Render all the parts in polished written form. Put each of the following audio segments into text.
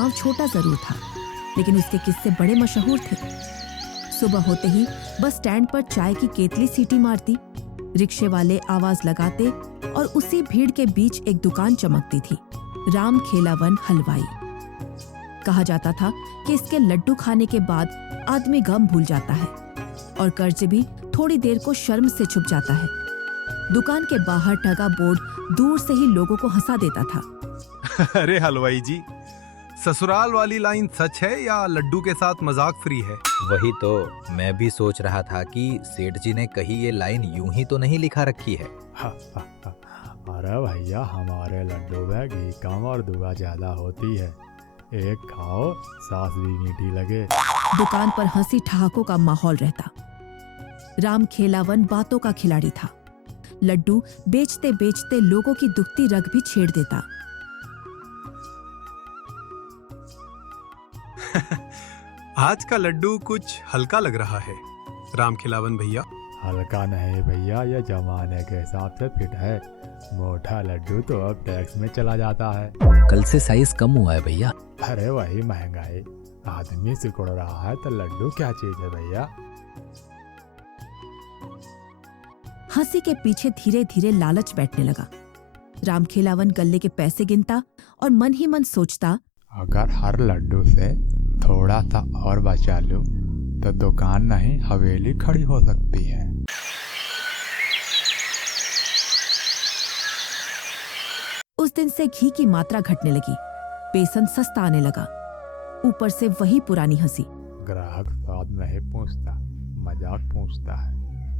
गांव छोटा जरूर था, लेकिन उसके किस्से बड़े मशहूर थे। सुबह होते ही बस स्टैंड पर चाय की केतली सीटी मारती, रिक्शे वाले आवाज लगाते और उसी भीड़ के बीच एक दुकान चमकती थी, राम खेलावन हलवाई। कहा जाता था कि इसके लड्डू खाने के बाद आदमी गम भूल जाता है और कर्ज भी थोड़ी देर को शर्म से छुप जाता है। दुकान के बाहर टंगा बोर्ड दूर से ही लोगों को हंसा देता था। अरे हलवाई जी, ससुराल वाली लाइन सच है या लड्डू के साथ मजाक फ्री है? वही तो मैं भी सोच रहा था कि सेठ जी ने कहीं ये लाइन यूं ही तो नहीं लिखा रखी है। अरे भैया, हमारे लड्डू में घी कम और दुआ ज्यादा होती है, एक खाओ सास भी मीठी लगे। दुकान पर हंसी ठहाकों का माहौल रहता। राम खेलावन बातों का खिलाड़ी था। लड्डू बेचते बेचते लोगों की दुखती रग भी छेड़ देता। आज का लड्डू कुछ हल्का लग रहा है राम खिलावन भैया। हल्का नहीं भैया, ये जमाने के हिसाब से फिट है। मोटा लड्डू तो अब टैक्स में चला जाता है। कल से साइज कम हुआ है भैया। अरे वही महंगाई, आदमी सिकुड़ रहा है तो लड्डू क्या चीज है भैया। हंसी के पीछे धीरे धीरे लालच बैठने लगा। राम खेलावन गल्ले के पैसे गिनता और मन ही मन सोचता, अगर हर लड्डू से थोड़ा सा और बचा लूं तो दुकान नहीं हवेली खड़ी हो सकती है। उस दिन से घी की मात्रा घटने लगी, बेसन सस्ता आने लगा, ऊपर से वही पुरानी हंसी। ग्राहक स्वाद नहीं पूछता, मजाक पूछता है।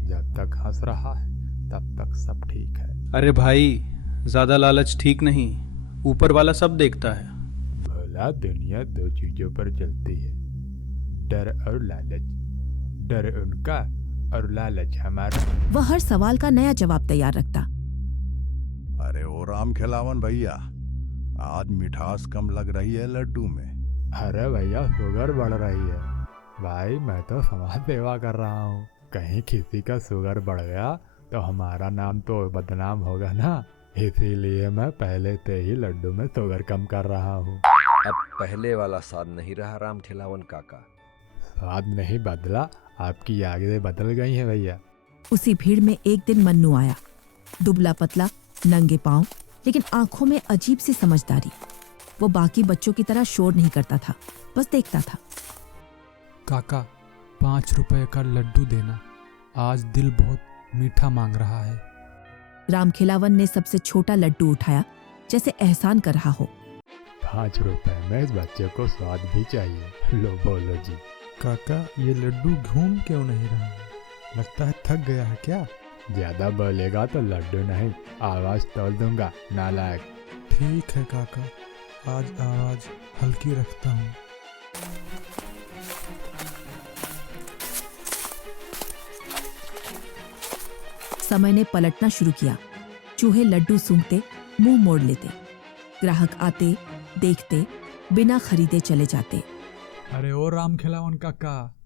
जब तक हंस रहा है तब तक सब ठीक है। अरे भाई, ज्यादा लालच ठीक नहीं, ऊपर वाला सब देखता है। भला दुनिया दो चीजों पर चलती है, डर और लालच। डर उनका और लालच हमारा। वह हर सवाल का नया जवाब तैयार रखता। अरे ओ राम खिलावन भैया, आज मिठास कम लग रही है लड्डू में। अरे भैया, शुगर बढ़ रही है। भाई मैं तो समाज सेवा कर रहा हूँ, कहीं किसी का शुगर बढ़ गया तो हमारा नाम तो बदनाम होगा ना, इसीलिए मैं पहले से ही लड्डू में शुगर कम कर रहा हूँ। अब पहले वाला स्वाद नहीं रहा राम खिलावन काका। स्वाद नहीं बदला, आपकी यादें बदल गई हैं भैया। उसी भीड़ में एक दिन मन्नू आया, दुबला पतला, नंगे पांव, लेकिन आंखों में अजीब सी समझदारी। वो बाकी बच्चों की तरह शोर नहीं करता था, बस देखता था। काका, 5 रुपए का लड्डू देना, आज दिल बहुत मीठा मांग रहा है। राम खिलावन ने सबसे छोटा लड्डू उठाया, जैसे एहसान कर रहा हो। 5 रुपए में इस बच्चे को स्वाद भी चाहिए। लो बोलो जी। काका, ये लड्डू घूम क्यों नहीं रहा है? लगता है थक गया है क्या? ज्यादा बोलेगा तो लड्डू नहीं, आवाज तोड़ दूंगा नालायक। ठीक है काका, आज आवाज हल्की रखता हूँ। समय ने पलटना शुरू किया। चूहे लड्डू सूंघते, मुंह मोड़ लेते। ग्राहक आते, देखते, बिना खरीदे चले जाते। अरे ओ राम खिलावन काका,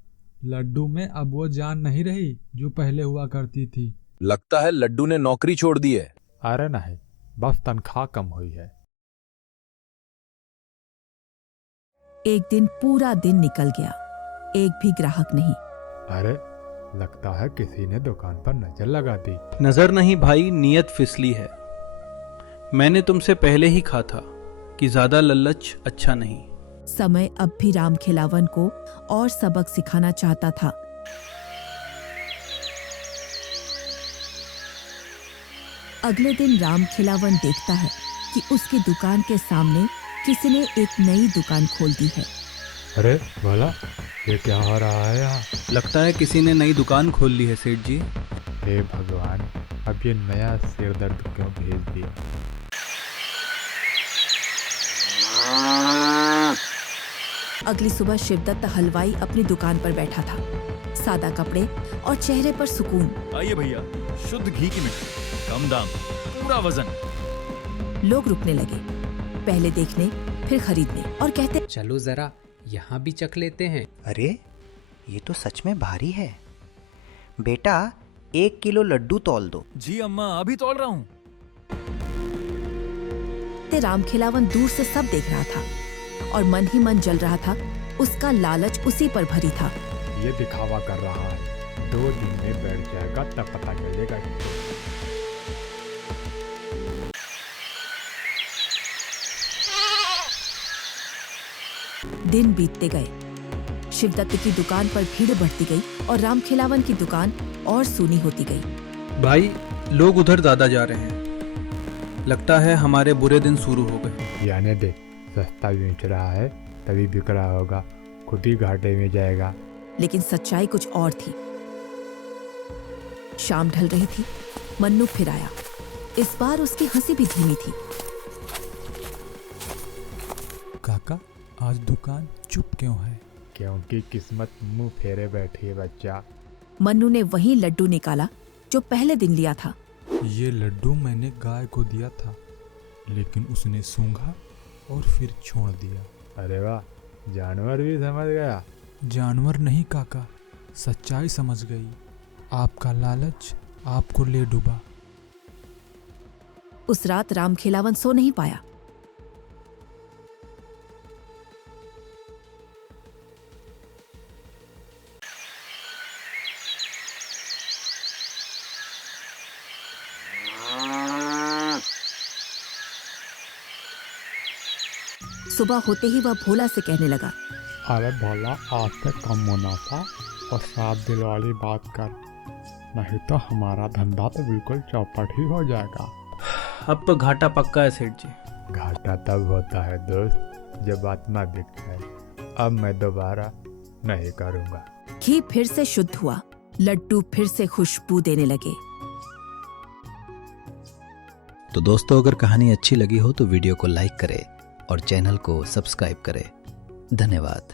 लड्डू में अब वो जान नहीं रही जो पहले हुआ करती थी। लगता है लड्डू ने नौकरी छोड़ दी है। अरे नहीं, बस तनख्वाह कम हुई है। एक दिन पूरा दिन निकल गया, एक भी ग्राहक नहीं। अरे लगता है किसी ने दुकान पर नजर लगा दी। नजर नहीं भाई, नियत फिसली है। मैंने तुमसे पहले ही कहा था कि ज्यादा लल्लच अच्छा नहीं। समय अब भी राम खिलावन को और सबक सिखाना चाहता था। अगले दिन राम खिलावन देखता है कि उसकी दुकान के सामने किसी ने एक नई दुकान खोल दी है। अरे बोला, ये क्या हो रहा है यहाँ? लगता है किसी ने नई दुकान खोल ली है सेठ जी। हे भगवान, अब ये नया सिर दर्द क्यों भेज दिया? अगली सुबह शिवदत्त हलवाई अपनी दुकान पर बैठा था, सादा कपड़े और चेहरे पर सुकून। आइए भैया, शुद्ध घी की मिठाई, कम दाम, पूरा वजन। लोग रुकने लगे, पहले देखने फिर खरीदने, और कहते, चलो जरा यहाँ भी चख लेते हैं। अरे ये तो सच में भारी है। बेटा 1 किलो लड्डू तौल दो। जी अम्मा, अभी तौल रहा हूँ। राम खिलावन दूर से सब देख रहा था। और मन ही मन जल रहा था। उसका लालच उसी पर भरी था। ये दिखावा कर रहा है, 2 दिन में बैठ जाएगा तब पता चलेगा। दिन बीतते गए। शिवदत्त की दुकान पर भीड़ बढ़ती गई और रामखिलावन की दुकान और सूनी होती गई। भाई, लोग उधर ज्यादा जा रहे हैं। लगता है हमारे बुरे दिन शुरू हो गए। यानी दे, सस्ता बेच रहा है तभी बिक रहा होगा, खुद ही घाटे में जाएगा। लेकिन सच्चाई कुछ और थी। शाम ढल रही थी। मन्नू फिर आया। इस बार उसकी हंसी भी धीमी थी। काका, आज दुकान चुप क्यों है? क्योंकि किस्मत मुंह फेरे बैठी है बच्चा। मन्नू ने वही लड्डू निकाला जो पहले दिन लिया था। ये लड्डू मैंने गाय को दिया था, लेकिन उसने सूंघा और फिर छोड़ दिया। अरे वाह, जानवर भी समझ गया। जानवर नहीं काका, सच्चाई समझ गई। आपका लालच आपको ले डूबा। उस रात रामखिलावन सो नहीं पाया। सुबह होते ही वह भोला से कहने लगा, अरे भोला, आज से कम मुनाफा और साफ दिल वाली बात कर, नहीं तो हमारा धंधा तो बिल्कुल चौपट ही हो जाएगा। अब तो घाटा पक्का है सेठ जी। घाटा तब होता है दोस्त जब आत्मा बिक जाए। अब मैं दोबारा नहीं करूँगा। घी फिर से शुद्ध हुआ। लड्डू फिर से खुशबू देने लगे। तो दोस्तों, अगर कहानी अच्छी लगी हो तो वीडियो को लाइक करें और चैनल को सब्सक्राइब करें। धन्यवाद।